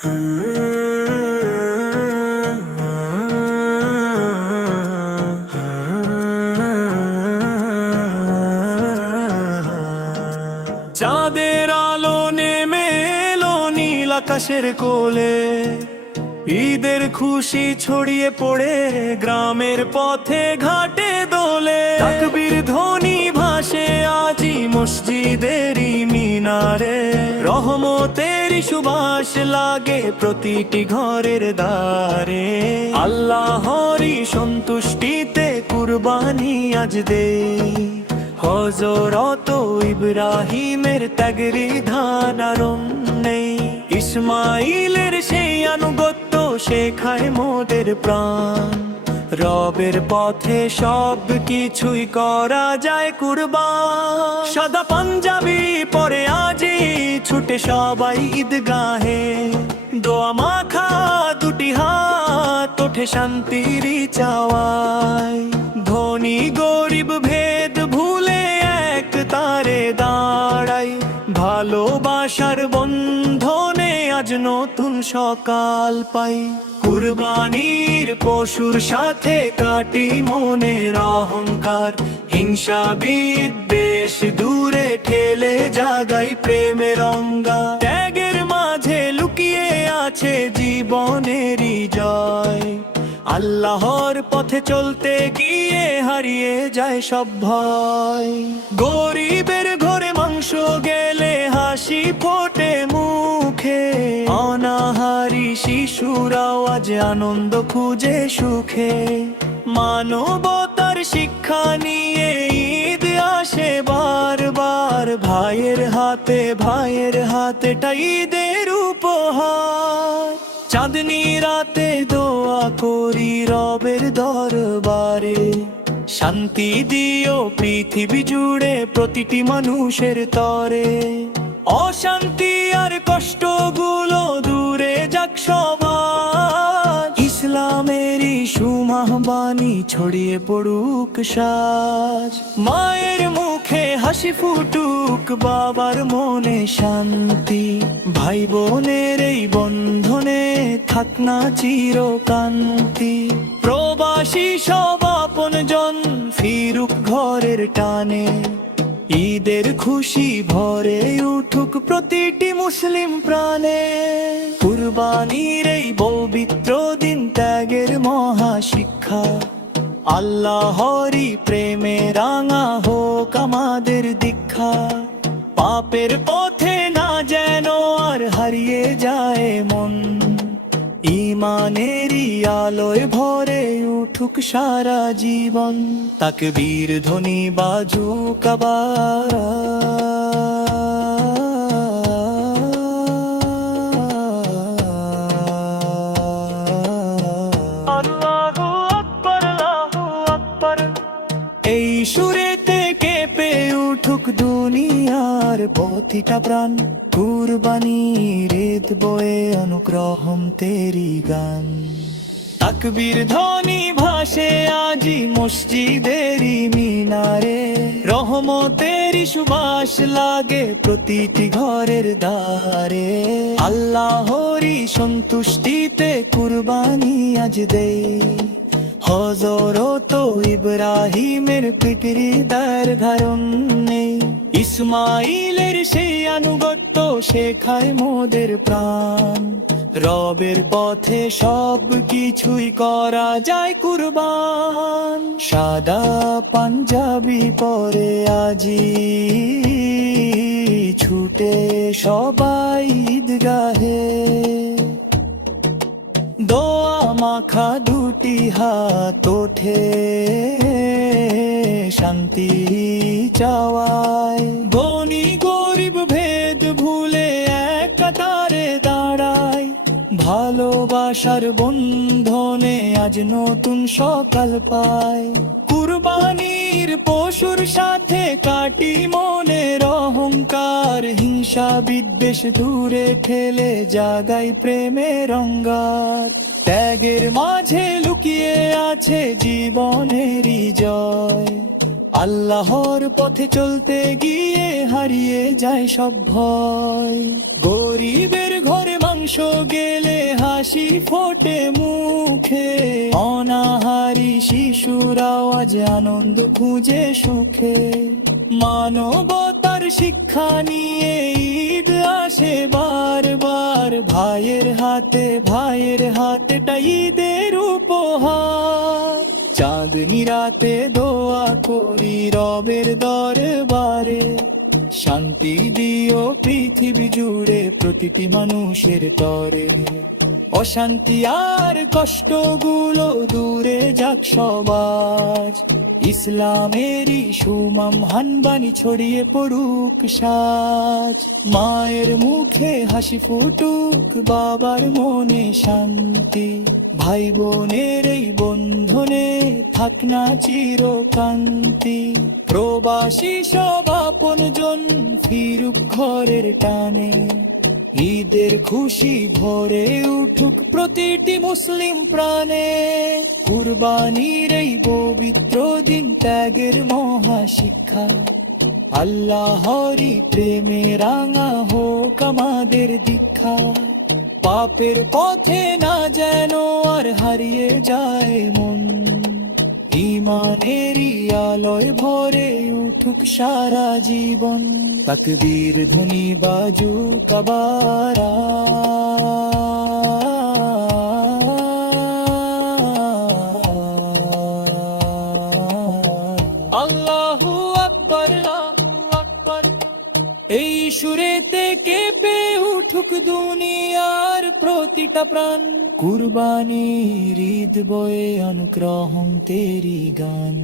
চাঁদের আলো নেমে এলো নীল আকাশের কোলে, ঈদের খুশি ছড়িয়ে পড়ে গ্রামের পথে ঘাটে দোলে। তাকবীর ধ্বনি ভাসে আজি মসজিদেরই মিনারে, রহমতেরই সুবাস লাগে প্রতিটি ঘরের দ্বারে। আল্লাহরই সন্তুষ্টিতে কুরবানি আজ দেই, হযরত ইব্রাহিমের ত্যাগের ধারণ নেই। ইসমাইলের সেই আনুগত্য শেখায় মোদের প্রাণ, রবের পথে সব কিছুই করা যায় কুরবান। সাদা পাঞ্জাবি পরে আজি ছুটে সবাই ঈদগাহে, দোয়া মাখা দুটি হাত ওঠে শান্তির চাওয়ায়। ধনী গরিব ভেদ ভুলে এক তারে দাঁড়াই, ভালোবাসার বন্ধনে আজ নতুন সকাল পাই। কুরবানির পশুর সাথে কাটি মনের অহংকার, হিংসা বিদ্বেষ দূরে ঠেলে জাগাই প্রেমের অঙ্গা। ত্যাগের মাঝে লুকিয়ে আছে জীবনেরই জয়, আল্লাহর পথে চলতে গিয়ে হারিয়ে যায় সব ভয়। গরিবের ঘরে মাংস গেলে হাসি ফোটে মুখে, অনাহারি শিশুরাও আজ আনন্দ খুঁজে সুখে। মানবতার শিক্ষা নিয়ে ঈদ আসে বারবার, ভাইয়ের হাতে ঈদের উপহার। চাঁদনি রাতে দোয়া করি রবের দরবারে, শান্তি দিও পৃথিবী জুড়ে প্রতিটি মানুষের তরে। অশান্তি আর কষ্টগুলো দূরে যাক সবার, ইসলামেরই সুমাহবাণী ছড়িয়ে পড়ুক সাজ। মায়ের মুখে হাসি ফুটুক, বাবার মনে শান্তি, ভাই বোনের এই বন্ধনে থাক না চিরকান্তি। প্রবাসী সব আপনজন ফিরুক ঘরের টানে, ঈদের খুশি ভরে উঠুক প্রতিটি মুসলিম প্রাণে। কুরবানির এই পবিত্র দিন ত্যাগের মহাশিক্ষা, আল্লাহরই প্রেমে রাঙা হোক আমাদের দীক্ষা। পাপের পথে না যেন আর হারিয়ে যায় মন, ঈমানেরই আলোয় ভরে উঠুক সারা জীবন। তাকবীর ধ্বনি বাজুক আবার, আল্লাহু আকবার, আল্লাহু আকবার। এই সুরেতে কেঁপে উঠুক দুনিয়ার প্রতিটা প্রাণ, কুরবানির ঈদ বয়ে অনুগ্রহম তেরি গান। তাকবীর ধ্বনি ভাসে আজি মসজিদেরই মিনারে, রহমতেরই সুবাস লাগে প্রতিটি ঘরের দ্বারে। আল্লাহরই সন্তুষ্টিতে কুরবানি আজ দেই, হযরত ইব্রাহিমের পিতৃদার ধারণ নেই। ইসমাইলের সেই আনুগত্য শেখায় মোদের প্রাণ, রবের পথে সব কিছুই করা যায় কুরবান। সাদা পাঞ্জাবি পরে আজি ছুটে সবাই ঈদগাহে, দোয়া মাখা দুটি হাত ওঠে শান্তি চাওয়ায়। ধনী গরিব ভেদ ভুলে এক কাতারে দাঁড়ায়, ভালোবাসার বন্ধনে আজ নতুন সকাল পায়। কুরবানির পশুর সাথে কাটি মনের অহংকার, হিংসা বিদ্বেষ দূরে ঠেলে জাগাই প্রেমের অঙ্গার। ত্যাগের মাঝে লুকিয়ে আছে জীবনেরই জয়, আল্লাহর পথে চলতে গিয়ে হারিয়ে যায় সব ভয়। গরিবের ঘরে মাংস মাসও গেলে হাসি ফোটে মুখে, অনাহারি শিশুরাও আজ আনন্দ খুঁজে সুখে। মানবতার শিক্ষা নিয়ে ঈদ আসে বারবার, ভাইয়ের হাতেটা ঈদের উপহার। চাঁদনি রাতে দোয়া করি রবের দরবারে, শান্তি দিও পৃথিবী জুড়ে প্রতিটি মানুষের তরে। অশান্তি আর কষ্টগুলো দূরে যাক সবার, ইসলামেরই সুমহান বাণী ছড়িয়ে পড়ুক সাজ। মায়ের মুখে হাসি ফুটুক, বাবার মনে শান্তি, ভাই বোনের এই বন্ধনে থাক না চিরকান্তি। প্রবাসী সব আপনজন ফিরুক ঘরের টানে, ঈদের খুশি ভরে উঠুক প্রতিটি মুসলিম প্রাণে। কুরবানির এই পবিত্র দিন ত্যাগের মহাশিক্ষা, আল্লাহরই প্রেমে রাঙা হোক আমাদের দীক্ষা। পাপের পথে না যেন আর হারিয়ে যায় মন, ঈমানেরই আলোয় ভরে উঠুক সারা জীবন। তাকবীর ধ্বনি বাজুক আবার, আল্লাহু আকবার, আল্লাহু আকবার। এই সুরেতে কেঁপে উঠুক দুনিয়ার প্রতিটা প্রাণ, কুরবানির ঈদ বয়ে অনুগ্রহম তেরি গান।